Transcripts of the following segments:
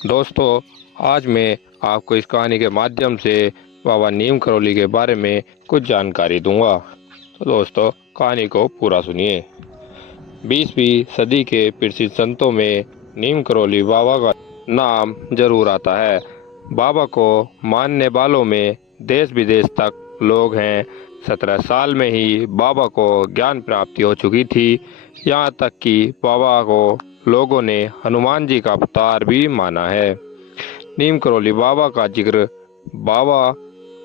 दोस्तों, आज मैं आपको इस कहानी के माध्यम से बाबा नीम करौली के बारे में कुछ जानकारी दूंगा। तो दोस्तों, कहानी को पूरा सुनिए। 20वीं सदी के प्रसिद्ध संतों में नीम करौली बाबा का नाम जरूर आता है। बाबा को मानने वालों में देश विदेश तक लोग हैं। 17 साल में ही बाबा को ज्ञान प्राप्ति हो चुकी थी। यहाँ तक कि बाबा को लोगों ने हनुमान जी का अवतार भी माना है। नीम करौली बाबा का जिक्र बाबा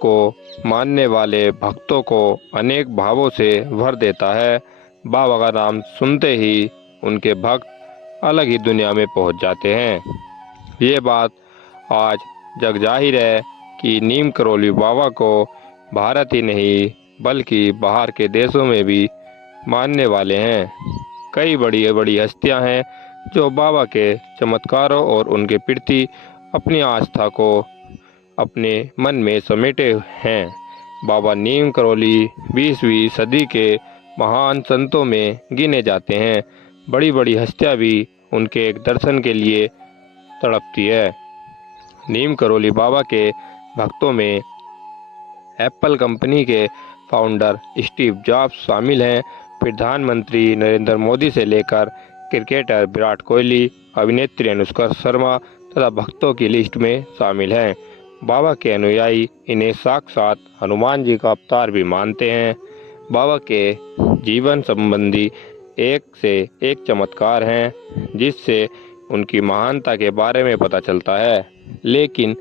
को मानने वाले भक्तों को अनेक भावों से भर देता है। बाबा का नाम सुनते ही उनके भक्त अलग ही दुनिया में पहुंच जाते हैं। ये बात आज जग जाहिर है कि नीम करौली बाबा को भारत ही नहीं बल्कि बाहर के देशों में भी मानने वाले हैं। कई बड़ी बड़ी हस्तियां हैं जो बाबा के चमत्कारों और उनके प्रति अपनी आस्था को अपने मन में समेटे हैं। बाबा नीम करौली 20वीं सदी के महान संतों में गिने जाते हैं। बड़ी बड़ी हस्तियां भी उनके एक दर्शन के लिए तड़पती है। नीम करौली बाबा के भक्तों में एप्पल कंपनी के फाउंडर स्टीव जॉब्स शामिल हैं। प्रधानमंत्री नरेंद्र मोदी से लेकर क्रिकेटर विराट कोहली, अभिनेत्री अनुष्का शर्मा तथा भक्तों की लिस्ट में शामिल हैं। बाबा के अनुयायी इन्हें साक्षात हनुमान जी का अवतार भी मानते हैं। बाबा के जीवन संबंधी एक से एक चमत्कार हैं जिससे उनकी महानता के बारे में पता चलता है। लेकिन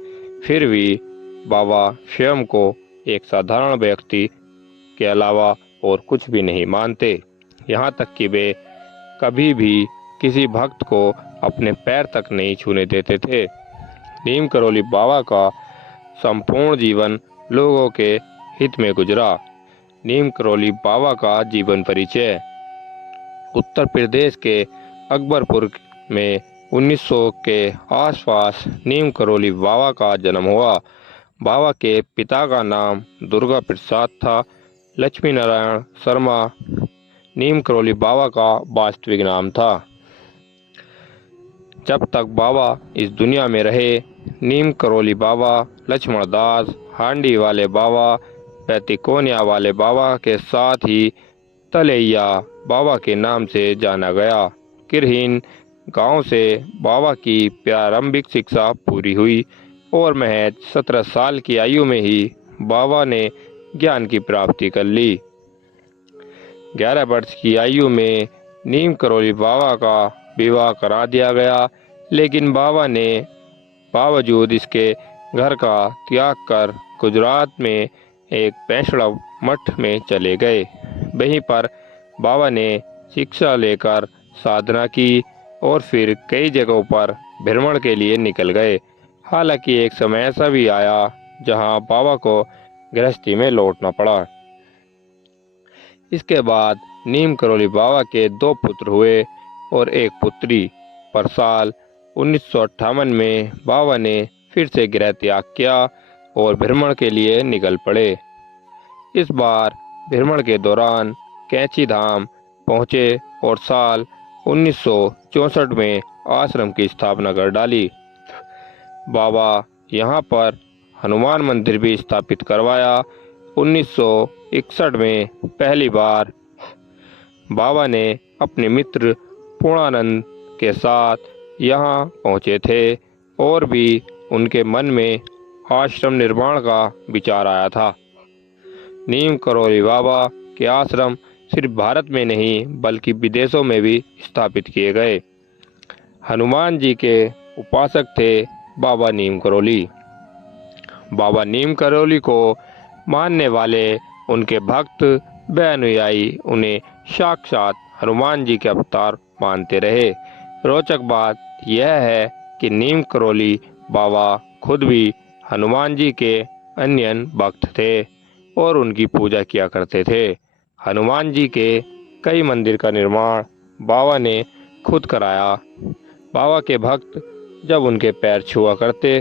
फिर भी बाबा स्वयं को एक साधारण व्यक्ति के अलावा और कुछ भी नहीं मानते। यहाँ तक कि वे कभी भी किसी भक्त को अपने पैर तक नहीं छूने देते थे। नीम करौली बाबा का संपूर्ण जीवन लोगों के हित में गुजरा। नीम करौली बाबा का जीवन परिचय। उत्तर प्रदेश के अकबरपुर में 1900 के आसपास नीम करौली बाबा का जन्म हुआ। बाबा के पिता का नाम दुर्गा प्रसाद था। लक्ष्मी नारायण शर्मा नीम करौली बाबा का वास्तविक नाम था। जब तक बाबा इस दुनिया में रहे, नीम करौली बाबा, लक्ष्मण दास, हांडी वाले बाबा, पैतिकोनिया वाले बाबा के साथ ही तलैया बाबा के नाम से जाना गया। किरहीन गांव से बाबा की प्रारंभिक शिक्षा पूरी हुई और महज 17 साल की आयु में ही बाबा ने ज्ञान की प्राप्ति कर ली। 11 वर्ष की आयु में नीम करौली बाबा का विवाह करा दिया गया, लेकिन बाबा ने बावजूद इसके घर का त्याग कर गुजरात में एक वैष्णव मठ में चले गए। वहीं पर बाबा ने शिक्षा लेकर साधना की और फिर कई जगहों पर भ्रमण के लिए निकल गए। हालांकि एक समय ऐसा भी आया जहां बाबा को गृहस्थी में लौटना पड़ा। इसके बाद नीम करौली बाबा के 2 पुत्र हुए और एक पुत्री। पर साल 1958 में बाबा ने फिर से गृह त्याग किया और भ्रमण के लिए निकल पड़े। इस बार भ्रमण के दौरान कैंची धाम पहुँचे और साल 1964 में आश्रम की स्थापना कर डाली। बाबा यहाँ पर हनुमान मंदिर भी स्थापित करवाया। 1961 में पहली बार बाबा ने अपने मित्र पूर्णानंद के साथ यहाँ पहुँचे थे और भी उनके मन में आश्रम निर्माण का विचार आया था। नीम करौली बाबा के आश्रम सिर्फ भारत में नहीं बल्कि विदेशों में भी स्थापित किए गए। हनुमान जी के उपासक थे बाबा नीम करौली। बाबा नीम करौली को मानने वाले उनके भक्त व अनुयायी उन्हें साक्षात हनुमान जी के अवतार मानते रहे। रोचक बात यह है कि नीम करौली बाबा खुद भी हनुमान जी के अन्य भक्त थे और उनकी पूजा किया करते थे। हनुमान जी के कई मंदिर का निर्माण बाबा ने खुद कराया। बाबा के भक्त जब उनके पैर छुआ करते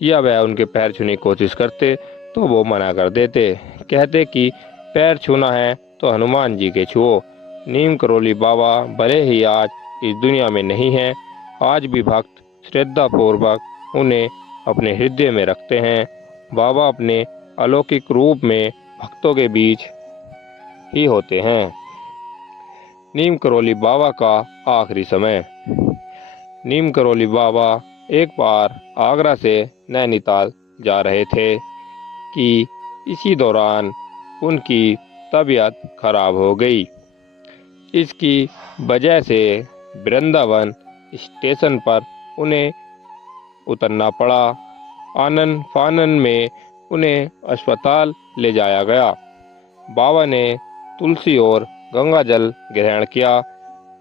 या वह उनके पैर छूने की कोशिश करते तो वो मना कर देते, कहते कि पैर छूना है तो हनुमान जी के छुओ। नीम करौली बाबा भले ही आज इस दुनिया में नहीं हैं, आज भी भक्त श्रद्धापूर्वक उन्हें अपने हृदय में रखते हैं। बाबा अपने अलौकिक रूप में भक्तों के बीच ही होते हैं। नीम करौली बाबा का आखिरी समय। नीम करौली बाबा एक बार आगरा से नैनीताल जा रहे थे कि इसी दौरान उनकी तबीयत खराब हो गई। इसकी वजह से वृंदावन स्टेशन पर उन्हें उतरना पड़ा। आनन फानन में उन्हें अस्पताल ले जाया गया। बाबा ने तुलसी और गंगा जल ग्रहण किया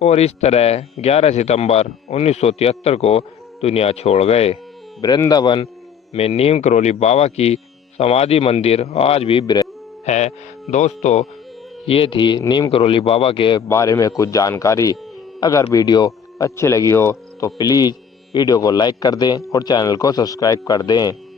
और इस तरह 11 सितंबर 1973 को दुनिया छोड़ गए। वृंदावन में नीम करौली बाबा की समाधि मंदिर आज भी है। दोस्तों, ये थी नीम करौली बाबा के बारे में कुछ जानकारी। अगर वीडियो अच्छी लगी हो तो प्लीज़ वीडियो को लाइक कर दें और चैनल को सब्सक्राइब कर दें।